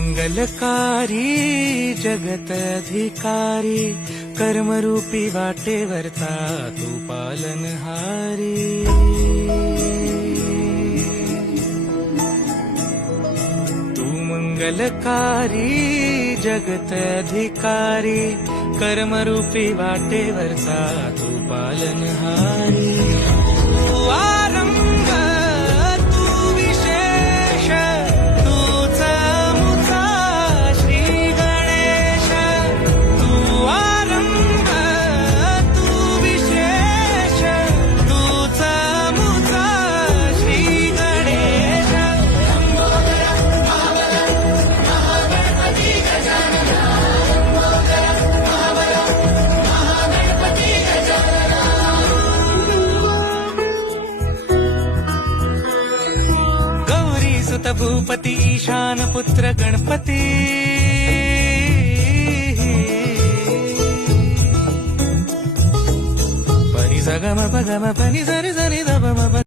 मंगलकारी जगत अधिकारी कर्मरूपी वाटेवरचा तू पालनहारी। तू मंगलकारी जगत अधिकारी कर्मरूपी वाटेवरचा तू पालनहारी। तू आरंभ तू विशेष तूच मुचा श्री गणेश। तू आरंभ तू विशेष तूच मुचा श्री गणेश। सुत भूपती ईशान पुत्र गणपती। पनी सा ग म प ग म पनी सा रे सा रे ध प म प